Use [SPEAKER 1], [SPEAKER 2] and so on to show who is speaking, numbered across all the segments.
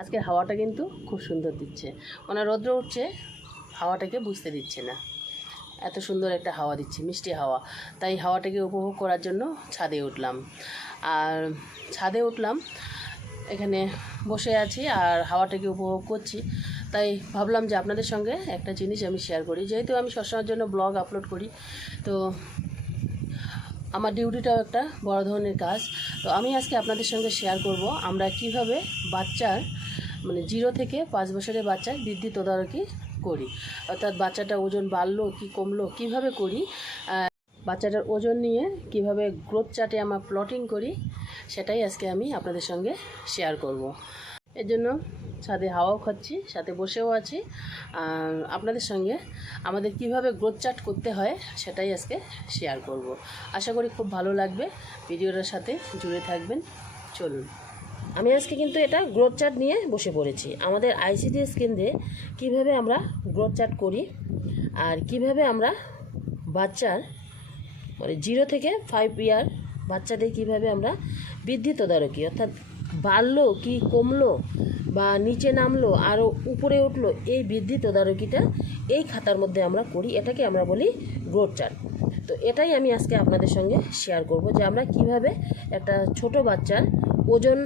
[SPEAKER 1] আজকে হাওয়াটা কিন্তু খুব সুন্দর দিচ্ছে। মানে রৌদ্র উঠছে, হাওয়াটাকে বুঝতে দিচ্ছে না। এত সুন্দর একটা হাওয়া দিচ্ছে, মিষ্টি হাওয়া। তাই হাওয়াটাকে উপভোগ করার জন্য ছাদে উঠলাম। আর ছাদে উঠলাম, এখানে বসে আছি আর হাওয়াটাকে উপভোগ করছি। তাই ভাবলাম যে আপনাদের সঙ্গে একটা জিনিস আমি শেয়ার করি। যেহেতু আমি সবসময়ের জন্য ব্লগ আপলোড করি, তো আমার ডিউটিটাও একটা বড় ধরনের কাজ। তো আমি আজকে আপনাদের সঙ্গে শেয়ার করব আমরা কীভাবে বাচ্চার মানে জিরো থেকে পাঁচ বছরের বাচ্চার বৃদ্ধি তদারকি করি। অর্থাৎ বাচ্চাটা ওজন বাড়লো, কি কমলো, কীভাবে করি বাচ্চাটার ওজন নিয়ে কীভাবে গ্রোথ চার্টে আমরা প্লটিং করি, সেটাই আজকে আমি আপনাদের সঙ্গে শেয়ার করব। এর জন্য ছাদে হাওয়াও খাচ্ছি, সাথে বসেও আছি। আপনাদের সঙ্গে আমাদের কীভাবে গ্রোথ চার্ট করতে হয় সেটাই আজকে শেয়ার করব। আশা করি খুব ভালো লাগবে। ভিডিওটার সাথে জুড়ে থাকবেন। চলুন। আমি আজকে কিন্তু এটা গ্রোথ চার্ট নিয়ে বসে পড়েছি। আমাদের আইসিডিএস কেন্দ্রে কীভাবে আমরা গ্রোথ চার্ট করি আর কীভাবে আমরা বাচ্চার মানে জিরো থেকে ফাইভ ইয়ার বাচ্চাদের কীভাবে আমরা বৃদ্ধি তদারকি, অর্থাৎ বাড়লো কি কমলো বা নিচে নামলো আরও উপরে উঠল, এই বৃদ্ধি তদারকিটা এই খাতার মধ্যে আমরা করি। এটাকে আমরা বলি গ্রোথ চার্ট তো এটাই আমি আজকে আপনাদের সঙ্গে শেয়ার করব যে আমরা কীভাবে একটা ছোট বাচ্চার ওজন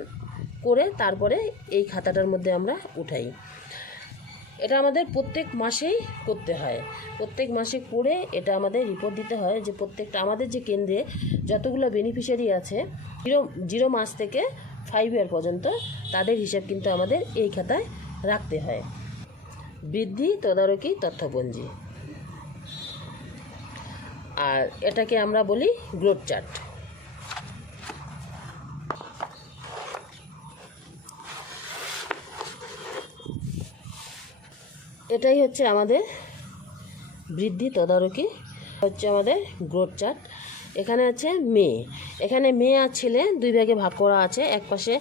[SPEAKER 1] করে তারপরে এই খাতাটার মধ্যে আমরা উঠাই। এটা আমাদের প্রত্যেক মাসেই করতে হয়। প্রত্যেক মাসে করে এটা আমাদের রিপোর্ট দিতে হয় যে প্রত্যেকটা আমাদের যে কেন্দ্রে যতগুলো বেনিফিশিয়ারি আছে জিরো জিরো মাস থেকে ফাইভ ইয়ার পর্যন্ত তাদের হিসাব কিন্তু আমাদের এই খাতায় রাখতে হয়। বৃদ্ধি, তদারকি, তথ্যপঞ্জি। আর এটাকে আমরা বলি গ্রোথ চার্ট। এটাই হচ্ছে আমাদের বৃদ্ধি, তদারকি, হচ্ছে আমাদের গ্রোথ চার্ট। এখানে আছে মেয়ে। এখানে মেয়ে আর ছেলে দুই ভাগে ভাগ করা আছে। এক পাশে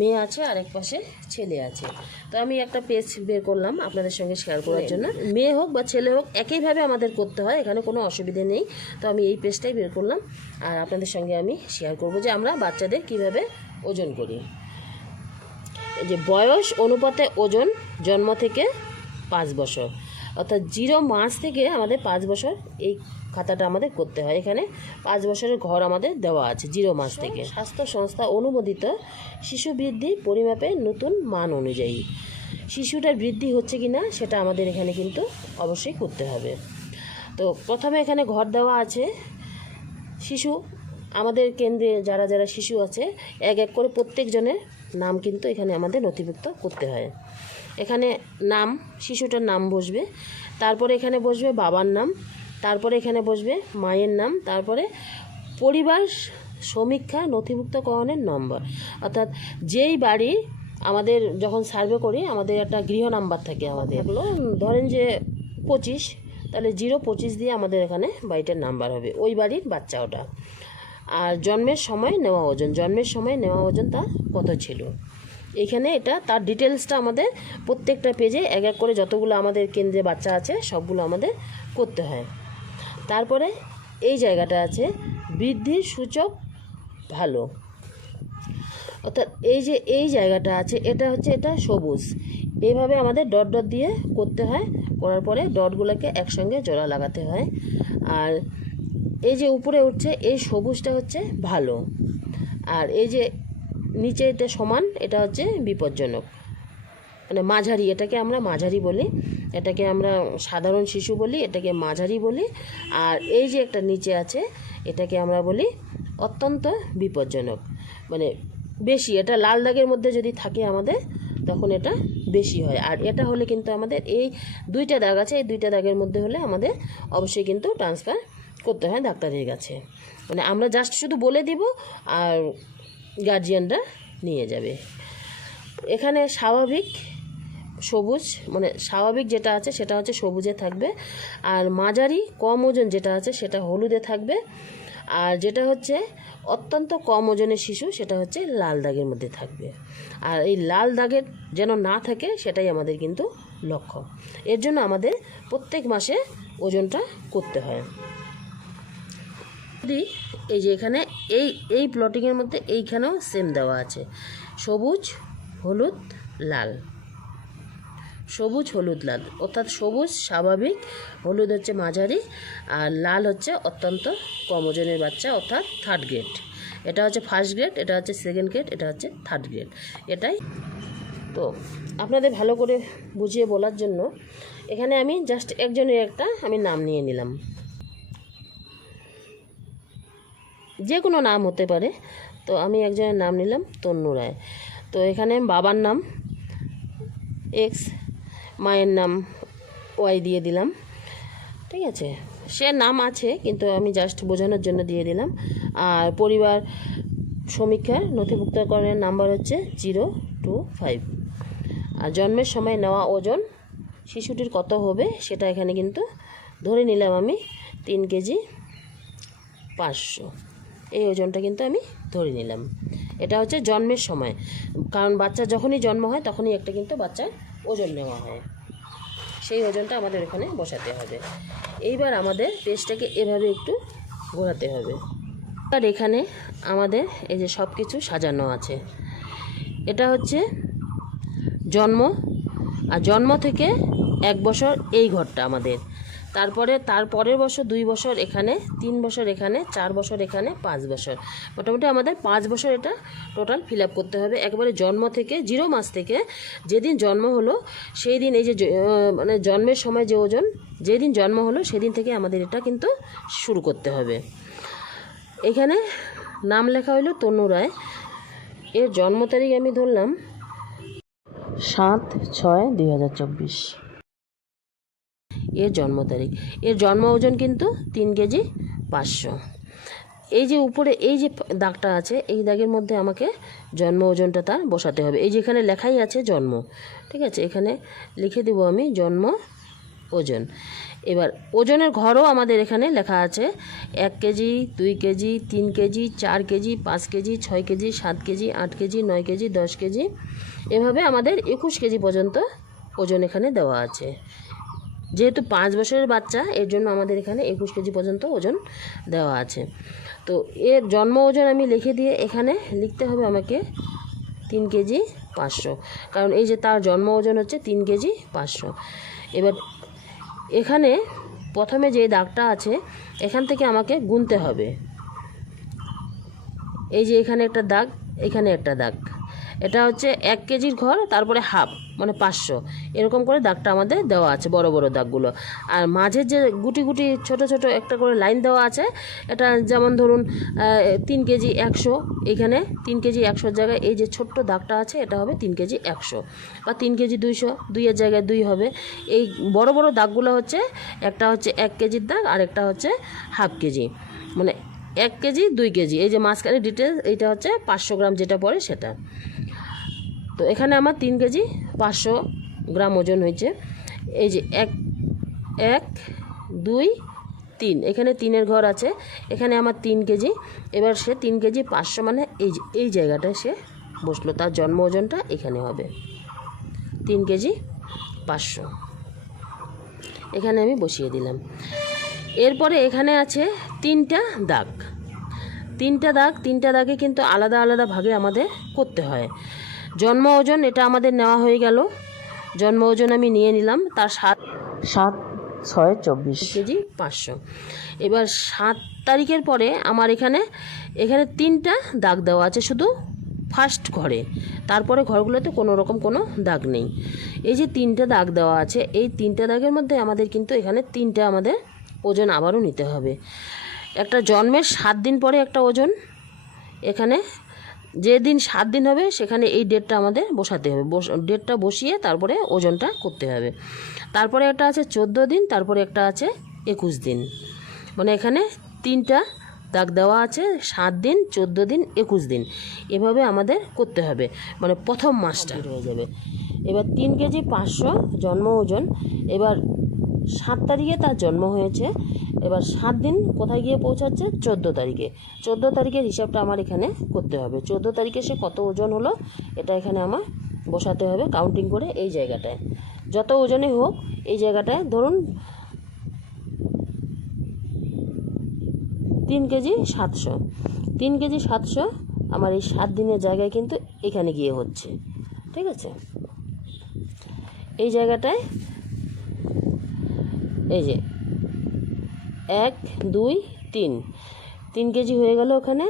[SPEAKER 1] মেয়ে আছে আর এক পাশে ছেলে আছে। তো আমি একটা পেজ বের করলাম আপনাদের সঙ্গে শেয়ার করার জন্য। মেয়ে হোক বা ছেলে হোক, একইভাবে আমাদের করতে হয়, এখানে কোনো অসুবিধে নেই। তো আমি এই পেজটাই বের করলাম আর আপনাদের সঙ্গে আমি শেয়ার করব যে আমরা বাচ্চাদের কীভাবে ওজন করি। যে বয়স অনুপাতে ওজন, জন্ম থেকে পাঁচ বছর। অর্থাৎ জিরো মাস থেকে আমাদের পাঁচ বছর এই খাতাটা আমাদের করতে হয়। এখানে পাঁচ বছরের ঘর আমাদের দেওয়া আছে জিরো মাস থেকে। স্বাস্থ্য সংস্থা অনুমোদিত শিশু বৃদ্ধি পরিমাপের নতুন মান অনুযায়ী। শিশুটার বৃদ্ধি হচ্ছে কি না সেটা আমাদের এখানে কিন্তু অবশ্যই করতে হবে। তো প্রথমে এখানে ঘর দেওয়া আছে। শিশু আমাদের কেন্দ্রে যারা যারা শিশু আছে এক এক করে প্রত্যেকজনের নাম কিন্তু এখানে আমাদের নথিভুক্ত করতে হয়। এখানে নাম শিশুটার নাম বসবে। তারপরে এখানে বসবে বাবার নাম। তারপরে এখানে বসবে মায়ের নাম তারপরে পরিবার সমীক্ষা নথিভুক্তকরণের নম্বর। অর্থাৎ যেই বাড়ি আমাদের যখন সার্ভে করি আমাদের একটা গৃহ নাম্বার থাকে আমাদের। এগুলো ধরেন যে পঁচিশ তাহলে জিরো পঁচিশ দিয়ে আমাদের এখানে বাড়িটার নাম্বার হবে ওই বাড়ির বাচ্চা ওটা। আর জন্মের সময় নেওয়া ওজন জন্মের সময় নেওয়া ওজন তার কত ছিল? এখানে এটা তার ডিটেলসটা আমাদের প্রত্যেকটা পেজে এক এক করে যতগুলো আমাদের কেন্দ্রে বাচ্চা আছে সবগুলো আমাদের করতে হয়। তারপরে এই জায়গাটা আছে, বৃদ্ধির সূচক ভালো। অর্থাৎ এই যে এই জায়গাটা আছে, এটা হচ্ছে এটা সবুজ। এইভাবে আমাদের ডট ডট দিয়ে করতে হয়, করার পরে ডটগুলোকে একসঙ্গে জোড়া লাগাতে হয়। আর এই যে উপরে উঠছে, এই সবুজটা হচ্ছে ভালো। আর এই যে নিচে এটা সমান, এটা হচ্ছে বিপজ্জনক। মানে মাঝারি, এটাকে আমরা মাঝারি বলি। এটাকে আমরা সাধারণ শিশু বলি, এটাকে মাঝারি বলি। আর এই যে একটা নিচে আছে, এটাকে আমরা বলি অত্যন্ত বিপজ্জনক। মানে বেশি, এটা লাল দাগের মধ্যে যদি থাকে আমাদের, তখন এটা বেশি হয়। আর এটা হলে কিন্তু আমাদের এই দুইটা দাগ আছে, এই দুইটা দাগের মধ্যে হলে আমাদের অবশ্যই কিন্তু ট্রান্সফার করতে হয় ডাক্তারের কাছে। মানে আমরা জাস্ট শুধু বলে দিব আর গার্জিয়ানরা নিয়ে যাবে। এখানে স্বাভাবিক সবুজ মানে স্বাভাবিক যেটা আছে সেটা হচ্ছে সবুজে থাকবে। আর মাঝারি কম ওজন যেটা আছে সেটা হলুদে থাকবে। আর যেটা হচ্ছে অত্যন্ত কম ওজনের শিশু সেটা হচ্ছে লাল দাগের মধ্যে থাকবে। আর এই লাল দাগের যেন না থাকে সেটাই আমাদের কিন্তু লক্ষ্য। এর জন্য আমাদের প্রত্যেক মাসে ওজনটা করতে হয়। যদি এই যে এখানে এই এই প্লটিংয়ের মধ্যে এইখানেও সেম দেওয়া আছে। সবুজ, হলুদ, লাল। সবুজ, হলুদ, লাল। অর্থাৎ সবুজ, স্বাভাবিক, হলুদ হচ্ছে মাঝারি আর লাল হচ্ছে অত্যন্ত কম ওজনের বাচ্চা, অর্থাৎ থার্ড গ্রেড এটা হচ্ছে ফার্স্ট গ্রেড এটা হচ্ছে সেকেন্ড গ্রেড এটা হচ্ছে থার্ড গ্রেড এটাই। তো আপনাদের ভালো করে বুঝিয়ে বলার জন্য এখানে আমি জাস্ট একজনের একটা আমি নাম নিয়ে নিলাম। যে কোনো নাম হতে পারে। তো আমি একজনের নাম নিলাম তন্নু রায়। তো এখানে বাবার নাম এক্স মায়ের নাম ওয়াই দিয়ে দিলাম। ঠিক আছে? সে নাম আছে, কিন্তু আমি জাস্ট বোঝানোর জন্য দিয়ে দিলাম। আর পরিবার সমীক্ষার নথিভুক্তকরণের নাম্বার হচ্ছে জিরো টু ফাইভ আর জন্মের সময় নেওয়া ওজন শিশুটির কত হবে, সেটা এখানে কিন্তু ধরে নিলাম আমি তিন কেজি পাঁচশো। এই ওজনটা কিন্তু আমি ধরে নিলাম। এটা হচ্ছে জন্মের সময়। কারণ বাচ্চা যখনই জন্ম হয়, তখনই একটা কিন্তু বাচ্চার ওজন নেওয়া হয়। সেই ওজনটা আমাদের এখানে বসাতে হবে। এইবার আমাদের পেস্টটাকে এভাবে একটু ঘোরাতে হবে। আর এখানে আমাদের এই যে সব কিছু সাজানো আছে। এটা হচ্ছে জন্ম। আর জন্ম থেকে এক বছর এই ঘরটা আমাদের। তারপরে, তার পরের বছর দুই বছর এখানে, তিন বছর এখানে, চার বছর এখানে, পাঁচ বছর। মোটামুটি আমাদের পাঁচ বছর এটা টোটাল ফিল আপ করতে হবে। একবারে জন্ম থেকে জিরো মাস থেকে যেদিন জন্ম হলো সেই দিন এই যে মানে জন্মের সময় যে ওজন, যেদিন জন্ম হলো, সেদিন থেকে আমাদের এটা কিন্তু শুরু করতে হবে। এখানে নাম লেখা হলো তনু রায়। এর জন্ম তারিখ আমি ধরলাম সাত ছয় দুই হাজার চব্বিশ। এর জন্ম তারিখ। এর জন্ম ওজন কিন্তু তিন কেজি পাঁচশো। এই যে উপরে, এই যে দাগটা আছে, এই দাগের মধ্যে আমাকে জন্ম ওজনটা তার বসাতে হবে। এই যে এখানে লেখাই আছে জন্ম, ঠিক আছে? এখানে লিখে দেবো আমি জন্ম ওজন। এবার ওজনের ঘরও আমাদের এখানে লেখা আছে, এক কেজি, দুই কেজি, তিন কেজি, চার কেজি, পাঁচ কেজি, ছয় কেজি, সাত কেজি, আট কেজি, নয় কেজি, দশ কেজি। এভাবে আমাদের একুশ কেজি পর্যন্ত ওজন এখানে দেওয়া আছে। যেহেতু পাঁচ বছরের বাচ্চা, এর জন্য আমাদের এখানে একুশ কেজি পর্যন্ত ওজন দেওয়া আছে। তো এর জন্ম ওজন আমি লিখে দিয়ে এখানে লিখতে হবে আমাকে তিন কেজি পাঁচশো। কারণ এই যে তার জন্ম ওজন হচ্ছে তিন কেজি পাঁচশো। এবার এখানে প্রথমে যে দাগটা আছে, এখান থেকে আমাকে গুনতে হবে। এই যে এখানে একটা দাগ, এখানে একটা দাগ। এটা হচ্ছে এক কেজির ঘর, তারপরে হাফ মানে পাঁচশো। এরকম করে দাগটা আমাদের দেওয়া আছে, বড় বড় দাগগুলো। আর মাঝের যে গুটি গুটি ছোট ছোট একটা করে লাইন দেওয়া আছে, এটা যেমন ধরুন তিন কেজি একশো, এখানে তিন কেজি একশোর জায়গায় এই যে ছোট্ট দাগটা আছে, এটা হবে তিন কেজি একশো। বা তিন কেজি দুইশো, দুইয়ের জায়গায় দুই হবে। এই বড় বড় দাগগুলো হচ্ছে, একটা হচ্ছে এক কেজির দাগ আর একটা হচ্ছে হাফ কেজি। মানে এক কেজি, দুই কেজি। এই যে মাঝখানে ডিটেলস এইটা হচ্ছে পাঁচশো গ্রাম যেটা পড়ে সেটা। তো এখানে আমার তিন কেজি পাঁচশো গ্রাম ওজন হয়েছে। এই যে এক এক, দুই, তিন। এখানে তিনের ঘর আছে। এখানে আমার তিন কেজি। এবার সে তিন কেজি পাঁচশো মানে এই এই জায়গাটায় সে বসল। তার জন্ম ওজনটা এখানে হবে। তিন কেজি পাঁচশো। এখানে আমি বসিয়ে দিলাম। এরপরে এখানে আছে তিনটা দাগ। তিনটা দাগ, তিনটা দাগে কিন্তু আলাদা আলাদা ভাগে আমাদের করতে হয়। জন্ম ওজন এটা আমাদের নেওয়া হয়ে গেল। জন্ম ওজন আমি নিয়ে নিলাম তার সাত সাত ছয় চব্বিশ। কেজি পাঁচশো। এবার সাত তারিখের পরে আমার এখানে এখানে তিনটা দাগ দেওয়া আছে শুধু ফার্স্ট ঘরে। তারপরে ঘরগুলোতে কোনো রকম কোনো দাগ নেই। এই যে তিনটা দাগ দেওয়া আছে এই তিনটা দাগের মধ্যে আমাদের কিন্তু এখানে তিনটা আমাদের ওজন আবারও নিতে হবে। একটা জন্মের সাত দিন পরে একটা ওজন এখানে যে দিন সাত দিন হবে, সেখানে এই ডেটটা আমাদের বসাতে হবে। ডেটটা বসিয়ে তারপরে ওজনটা করতে হবে। তারপরে একটা আছে চোদ্দ দিন, তারপরে একটা আছে একুশ দিন। মানে এখানে তিনটা দাগ দেওয়া আছে, সাত দিন, চোদ্দ দিন, একুশ দিন। এভাবে আমাদের করতে হবে। মানে প্রথম মাসটা হয়ে যাবে। এবার তিন কেজি পাঁচশো জন্ম ওজন। এবার সাত তারিখে তার জন্ম হয়েছে। এবার সাত দিন কোথায় গিয়ে পৌঁছাচ্ছে? চোদ্দ তারিখে। চোদ্দ তারিখের হিসাবটা আমার এখানে করতে হবে। চোদ্দ তারিখে সে কত ওজন হলো, এটা এখানে আমার বসাতে হবে কাউন্টিং করে এই জায়গাটায়। যত ওজনে হোক, এই জায়গাটায় ধরুন তিন কেজি সাতশো। তিন কেজি সাতশো আমার এই সাত দিনের জায়গায় কিন্তু এখানে গিয়ে হচ্ছে। ঠিক আছে? এই জায়গাটায় এই যে এক, দুই, তিন। তিন কেজি হয়ে গেল ওখানে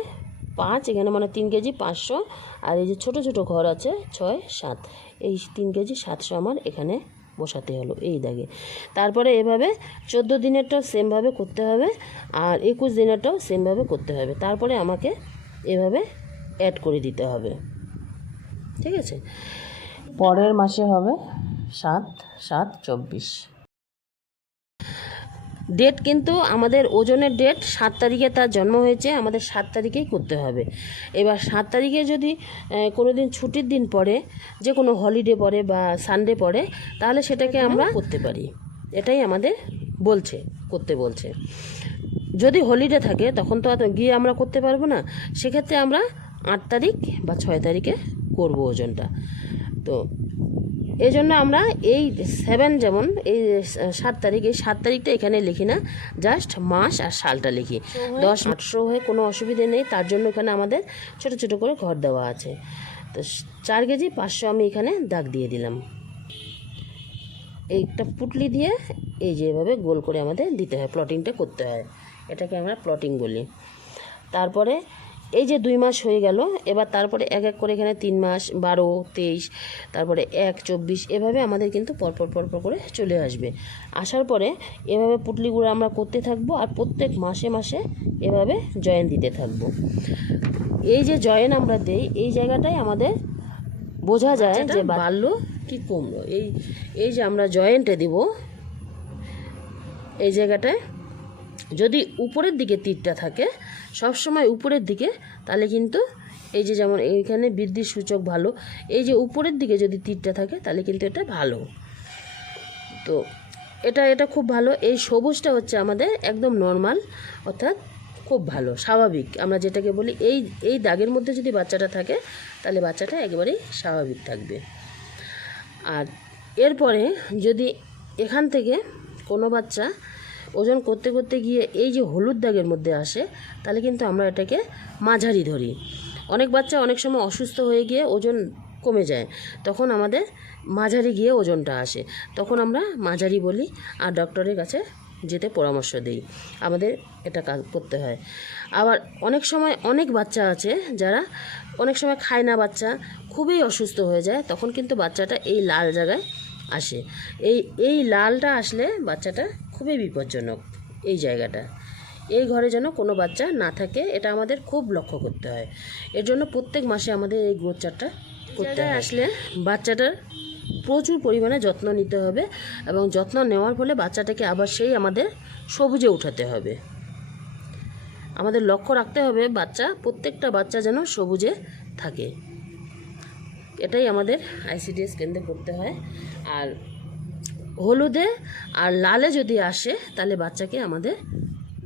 [SPEAKER 1] পাঁচ, এখানে মানে তিন কেজি পাঁচশো। আর এই যে ছোট ছোট ঘর আছে, ছয়, সাত, এই তিন কেজি সাতশো আমার এখানে বসাতে হলো, এই দাগে। তারপরে এভাবে চোদ্দ দিনেরটাও সেমভাবে করতে হবে, আর একুশ দিনেরটাও সেমভাবে করতে হবে। তারপরে আমাকে এভাবে অ্যাড করে দিতে হবে। ঠিক আছে? পরের মাসে হবে সাত সাত, চব্বিশ। ডেট কিন্তু আমাদের ওজনের ডেট সাত তারিখে তার জন্ম হয়েছে আমাদের সাত তারিখেই করতে হবে। এবার সাত তারিখে যদি কোনো দিন ছুটির দিন পড়ে যে কোনো হলিডে পড়ে বা সানডে পড়ে তাহলে সেটাকে আমরা করতে পারি। এটাই আমাদের বলছে করতে বলছে। যদি হলিডে থাকে তখন তো গিয়ে আমরা করতে পারব না। সেক্ষেত্রে আমরা আট তারিখ বা ছয় তারিখে করব ওজনটা। তো এই জন্য আমরা এই সেভেন যেমন এই সাত তারিখ এই সাত তারিখটা এখানে লিখি না জাস্ট মাস আর সালটা লিখি। দশ আটশো হয়ে কোনো অসুবিধে নেই তার জন্য এখানে আমাদের ছোট ছোট করে ঘর দেওয়া আছে। তো চার কেজি পাঁচশো আমি এখানে দাগ দিয়ে দিলাম। এইটা পুটলি দিয়ে এই যে এভাবে গোল করে আমাদের দিতে হয় প্লটিংটা করতে হয়। এটাকে আমরা প্লটিং বলি। তারপরে এই যে দুই মাস হয়ে গেল এবার তারপরে এক এক করে এখানে তিন মাস বারো তেইশ তারপরে এক চব্বিশ এভাবে আমাদের কিন্তু পরপর পরপর করে চলে আসবে। আসার পরে এভাবে পুটলিগুলো আমরা করতে থাকব আর প্রত্যেক মাসে মাসে এভাবে জয়েন দিতে থাকব। এই যে জয়েন আমরা দেই এই জায়গাটাই আমাদের বোঝা যায় যে বাড়লো কি কমলো? এই এই যে আমরা জয়েন্টে দিব এই জায়গাটায় যদি উপরের দিকে তীরটা থাকে সব সময় উপরের দিকে, তাহলে কিন্তু এই যে যেমন এইখানে বৃদ্ধির সূচক ভালো, এই যে উপরের দিকে যদি তীরটা থাকে, তাহলে কিন্তু এটা ভালো। তো এটা এটা খুব ভালো। এই সবুজটা হচ্ছে আমাদের একদম নর্মাল অর্থাৎ খুব ভালো, স্বাভাবিক। আমরা যেটাকে বলি এই এই দাগের মধ্যে যদি বাচ্চাটা থাকে, তাহলে বাচ্চাটা একেবারেই স্বাভাবিক থাকবে। আর এরপরে যদি এখান থেকে কোনো বাচ্চা ওজন করতে করতে গিয়ে এই যে হলুদ দাগের মধ্যে আসে, তাহলে কিন্তু আমরা এটাকে মাঝারি ধরি। অনেক বাচ্চা অনেক সময় অসুস্থ হয়ে গিয়ে ওজন কমে যায়। তখন আমাদের মাঝারি গিয়ে ওজনটা আসে। তখন আমরা মাঝারি বলি আর ডক্টরের কাছে যেতে পরামর্শ দিই। আমাদের এটা কাজ করতে হয়। আবার অনেক সময় অনেক বাচ্চা আছে যারা অনেক সময় খায় না বাচ্চা, খুবই অসুস্থ হয়ে যায়, তখন কিন্তু বাচ্চাটা এই লাল জায়গায় আসে। এই এই লালটা আসলে বাচ্চাটা খুবই বিপজ্জনক এই জায়গাটা। এই ঘরে যেন কোনো বাচ্চা না থাকে এটা আমাদের খুব লক্ষ্য করতে হয়। এর জন্য প্রত্যেক মাসে আমাদের এই গ্রোথ চার্টটা করতে। আসলে বাচ্চাটার প্রচুর পরিমাণে যত্ন নিতে হবে এবং যত্ন নেওয়ার ফলে বাচ্চাটাকে আবার সেই আমাদের সবুজে উঠাতে হবে। আমাদের লক্ষ্য রাখতে হবে বাচ্চা প্রত্যেকটা বাচ্চা যেন সবুজে থাকে। এটাই আমাদের আইসিডিএস কেন্দ্রে করতে হয়। আর হলুদে আর লালে যদি আসে, তাহলে বাচ্চাকে আমাদের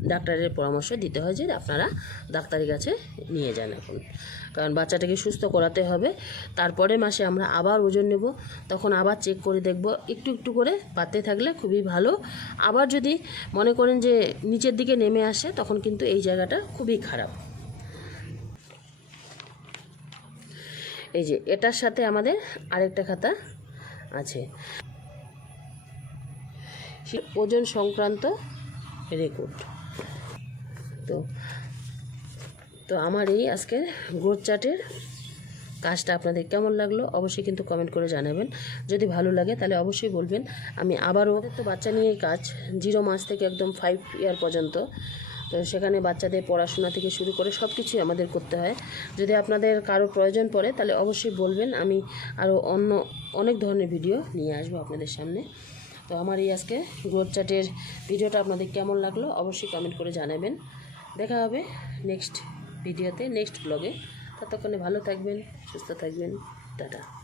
[SPEAKER 1] ডাক্তারের পরামর্শ দিতে হয় যে আপনারা ডাক্তারের কাছে নিয়ে যান এখন। কারণ বাচ্চাটাকে সুস্থ করাতে হবে। তারপরে মাসে আমরা আবার ওজন নেব। তখন আবার চেক করে দেখব। একটু একটু করে বাড়তে থাকলে খুবই ভালো। আবার যদি মনে করেন যে নিচের দিকে নেমে আসে, তখন কিন্তু এই জায়গাটা খুবই খারাপ। এই যে, এটার সাথে আমাদের আরেকটা খাতা আছে। ওজন সংক্রান্ত রেকর্ড তো তো আমার এই আজকের গ্রোথ চার্টের কাজটা আপনাদের কেমন লাগল অবশ্যই কিন্তু কমেন্ট করে জানাবেন। যদি ভালো লাগে তাহলে অবশ্যই বলবেন। আমি আবারও তো বাচ্চা নিয়েই কাজ জিরো মাস থেকে একদম ফাইভ ইয়ার পর্যন্ত। সেখানে বাচ্চাদের পড়াশোনা থেকে শুরু করে সব কিছুই আমাদের করতে হয়। যদি আপনাদের কারও প্রয়োজন পড়ে, তাহলে অবশ্যই বলবেন। আমি আরও অন্য অনেক ধরনের ভিডিও নিয়ে আসব আপনাদের সামনে। তো আমার এই আজকে গ্রোথ চার্টের ভিডিওটা আপনাদের কেমন লাগল অবশ্যই কমেন্ট করে জানাবেন। দেখা হবে নেক্সট ভিডিওতে নেক্সট ব্লগে ততক্ষণে ভালো থাকবেন, সুস্থ থাকবেন। টাটা।